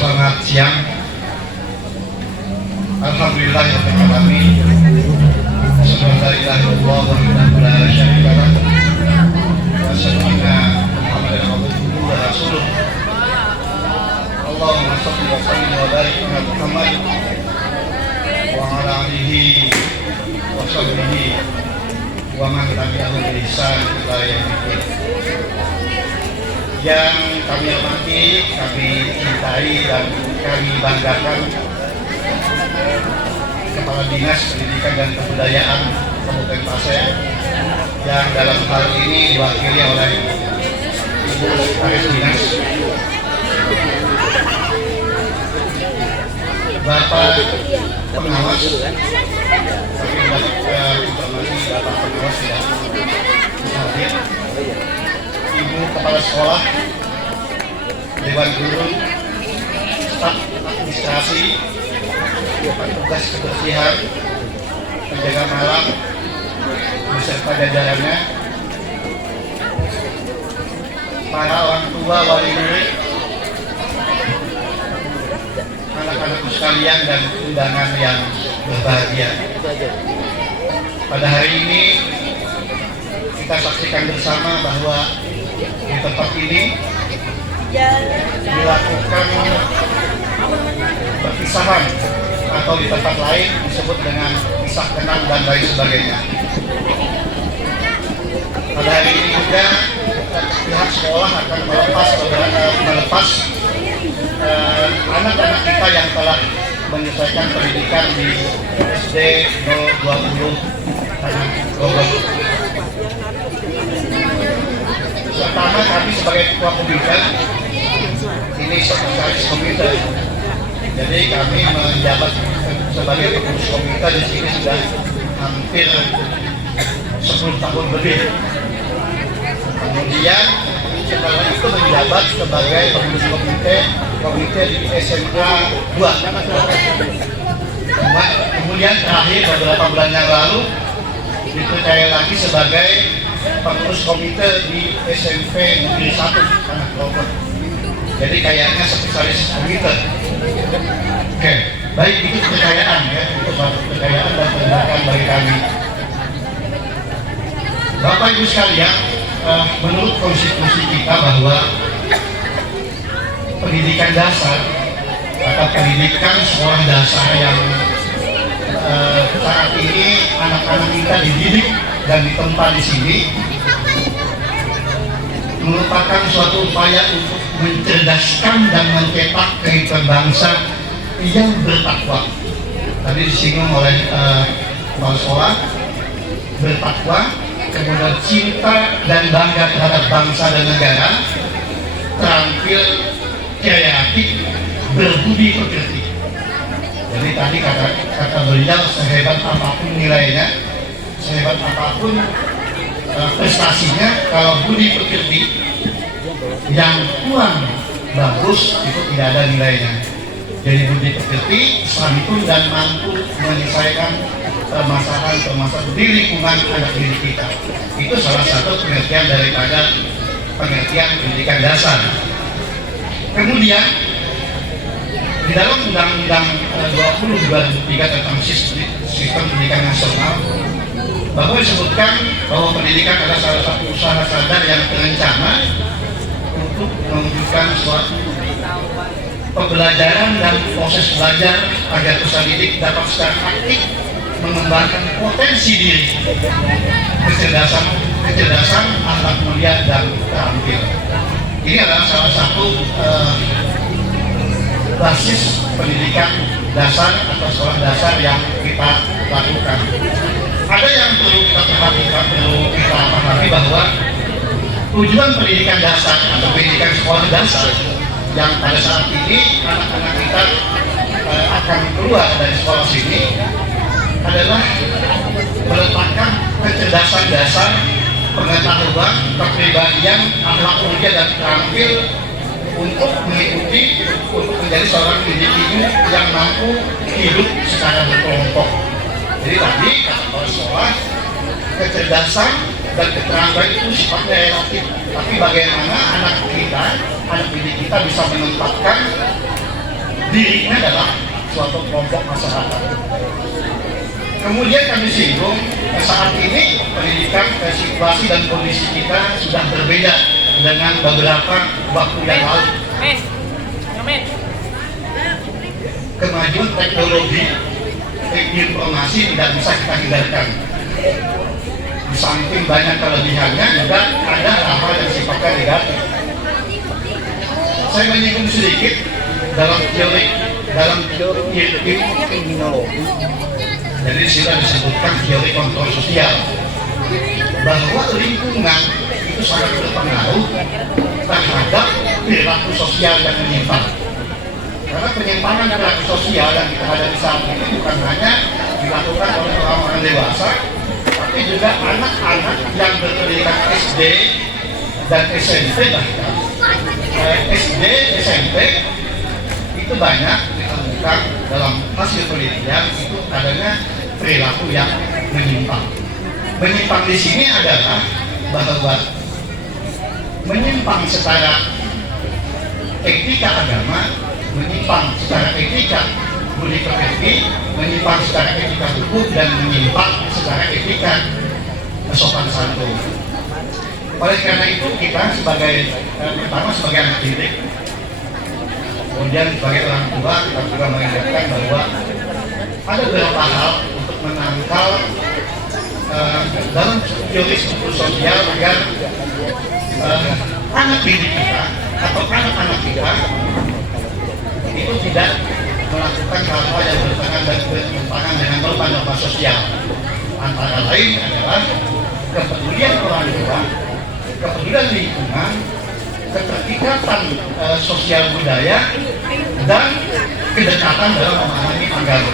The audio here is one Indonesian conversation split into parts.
Selamat siang. Alhamdulillahirrahmanirrahim. Bismillahirrahmanirrahim. Wa sallallahu Muhammadan abduhu wa rasuluh. Allahumma shalli wa sallim wa barik ala Muhammad wa ala alihi wa sahbihi wa man tabi'ahum bi ihsan ila yaumil din. Yang kami hormati, kami cintai dan kami banggakan Kepala Dinas Pendidikan dan Kebudayaan Kabupaten Pasir yang dalam hal ini diwakili oleh Ibu Kepala Dinas, Bapak Pengawas, kami mendapat informasi Bapak Pengawas tidak hadir, Ibu Kepala Sekolah, Dewan Guru, staf administrasi, petugas kebersihan, penjaga malam, beserta jajarannya, para orang tua, wali murid, anak-anakku sekalian dan undangan yang berbahagia. Pada hari ini kita saksikan bersama bahwa di tempat ini dilakukan perpisahan atau di tempat lain disebut dengan pisah kenang dan lain sebagainya. Pada hari ini juga pihak sekolah akan melepas anak-anak kita yang telah menyelesaikan pendidikan di SD 020 Bogor. Pertama, kami sebagai ketua komite, ini sekretaris komite, jadi kami menjabat sebagai pengurus komite di sini sudah hampir 10 tahun lebih. Kemudian setelah itu menjabat sebagai pengurus komite di SMK 2. Kemudian terakhir beberapa bulan yang lalu dipercaya lagi sebagai pengurus komite di SMP Negeri 1 Tanah Bogor. Jadi kayaknya spesialis komite. Oke, baik, itu kepercayaan ya, itu suatu kepercayaan dan pendidikan bagi kami. Bapak Ibu sekalian, menurut konstitusi kita bahwa pendidikan dasar atau pendidikan sekolah dasar yang saat ini anak-anak kita dididik dan ditempa di sini merupakan suatu upaya untuk mencerdaskan dan mencetak kehidupan bangsa yang bertakwa. Tadi disinggung oleh kepala sekolah, bertakwa, kemudian cinta dan bangga terhadap bangsa dan negara, terampil, kreatif, berbudi pekerti. Jadi tadi kata beliau, sehebat apapun nilainya, sehebat apapun prestasinya, kalau budi pekerti yang kurang bagus itu tidak ada nilainya. Jadi budi pekerti, santun dan mampu menyelesaikan permasalahan di lingkungan anak didik kita. Itu salah satu pengertian daripada pengertian pendidikan dasar. Kemudian di dalam Undang-Undang 20/2003 tentang sistem pendidikan nasional, bahwa disebutkan bahwa pendidikan adalah salah satu usaha sadar yang terencana untuk mewujudkan suatu pembelajaran dan proses belajar agar peserta didik dapat secara aktif mengembangkan potensi diri, kecerdasan, akhlak mulia dan terampil. Ini adalah salah satu basis pendidikan dasar atau sekolah dasar yang kita lakukan. Ada yang perlu kita perhatikan, perlu kita pahami bahwa tujuan pendidikan dasar atau pendidikan sekolah dasar yang pada saat ini anak-anak kita akan keluar dari sekolah sini adalah meletakkan kecerdasan dasar, pengetahuan, kepribadian, akhlak mulia dan terampil untuk mengikuti, untuk menjadi seorang individu yang mampu hidup secara berkelompok. Jadi tadi kata kepala sekolah, kecerdasan dan keterampilan itu sifatnya relatif, tapi bagaimana anak didik kita bisa menempatkan dirinya dalam suatu kelompok masyarakat. Kemudian kami singgung saat ini pendidikan, situasi dan kondisi kita sudah berbeda dengan beberapa waktu yang lalu. Kemajuan teknologi, informasi tidak bisa kita hindarkan. Di samping banyak kelebihannya juga ada hal-hal yang sifatnya negatif. Saya menyinggung sedikit dalam teori kriminologi. Jadi sudah disebutkan teori kontrol sosial bahwa lingkungan itu sangat berpengaruh terhadap perilaku sosial yang menyimpang. Karena penyimpangan perilaku sosial yang kita hadapi saat ini bukan hanya dilakukan oleh orang-orang dewasa, tapi juga anak-anak yang berpendidikan SD dan SMP bahkan. SD, SMP itu banyak ditemukan dalam hasil penelitian itu adanya perilaku yang menyimpang. Menyimpang di sini adalah bahwa menyimpang secara etika agama, menyimpang secara etika budi pekerti, menyimpang secara etika hukum, dan menyimpang secara etika sopan santun. Oleh karena itu kita sebagai pertama sebagai anak didik, kemudian sebagai orang tua kita juga mengingatkan bahwa ada beberapa hal untuk menangkal dalam teori struktur sosial agar anak didik kita atau anak-anak kita itu tidak melakukan hal-hal yang bertentangan dengan norma-norma sosial. Antara lain adalah kepedulian orang tua, kepedulian lingkungan, keterikatan sosial budaya, dan kedekatan dalam memahami agama.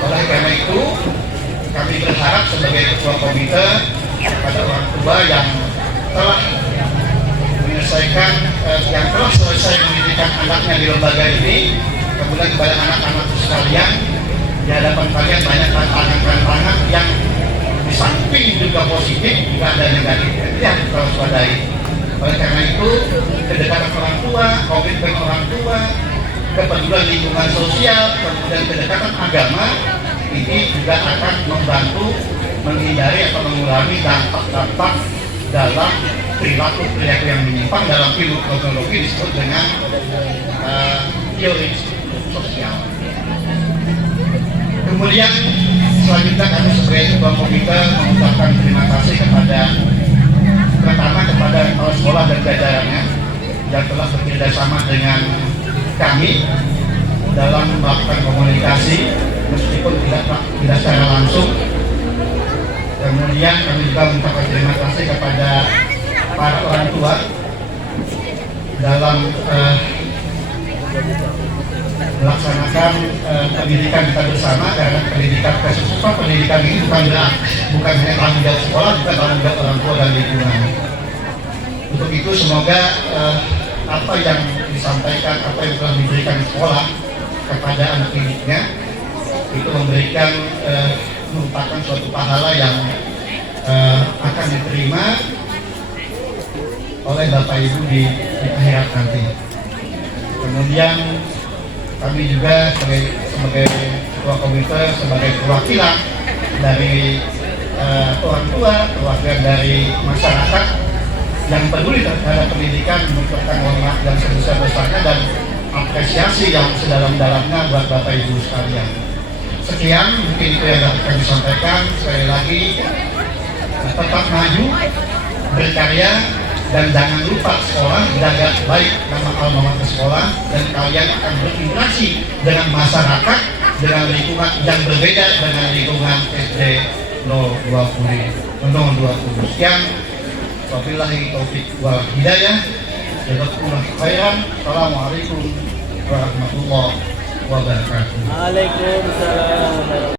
Oleh karena itu, kami berharap sebagai ketua komite kepada orang tua yang telah menyelesaikan, yang telah selesai mendidikan anaknya di lembaga ini, kemudian kepada anak-anak sekalian, di hadapan kalian banyak tantangan-tantangan yang di samping juga positif, juga ada negatif. Jadi harus kita waspadai. Oleh karena itu, kedekatan orang tua, komitmen orang tua, kepedulian lingkungan sosial, kemudian kedekatan agama, ini juga akan membantu menghindari atau mengurangi dampak-dampak dalam perilaku yang menyimpang dalam ilmu kronologi disebut dengan teori sosial. Kemudian selanjutnya kami sebagai ketua komite mengucapkan terima kasih pertama kepada kepala sekolah dan jajarannya yang telah bekerja sama dengan kami dalam melakukan komunikasi meskipun tidak secara langsung. Kemudian kami juga mengucapkan terima kasih kepada para orang tua dalam melaksanakan pendidikan kita bersama, karena pendidikan ini bukan hanya tanggung jawab sekolah, bukan tanggung jawab orang tua dan lingkungan. Untuk itu semoga apa yang disampaikan, apa yang telah diberikan sekolah kepada anak didiknya itu memberikan merupakan suatu pahala yang akan diterima oleh Bapak Ibu di akhirat nanti. Kemudian kami juga sebagai ketua komite, sebagai perwakilan dari orang tua, perwakilan dari masyarakat yang peduli terhadap pendidikan, mengucapkan hormat yang sebesar-besarnya dan apresiasi yang sedalam-dalamnya buat Bapak Ibu sekalian. Sekian mungkin itu yang dapat kami sampaikan. Sekali lagi, tetap maju, berkarya, dan jangan lupa sekolah, jaga baik nama alma mater sekolah, dan kalian akan berinteraksi dengan masyarakat, dengan lingkungan yang berbeda dengan lingkungan SD 020. Sekian, wabillahi taufiq wal hidayah. Jazakumullah khairan. Assalamualaikum warahmatullahi wabarakatuh. Waalaikumsalam.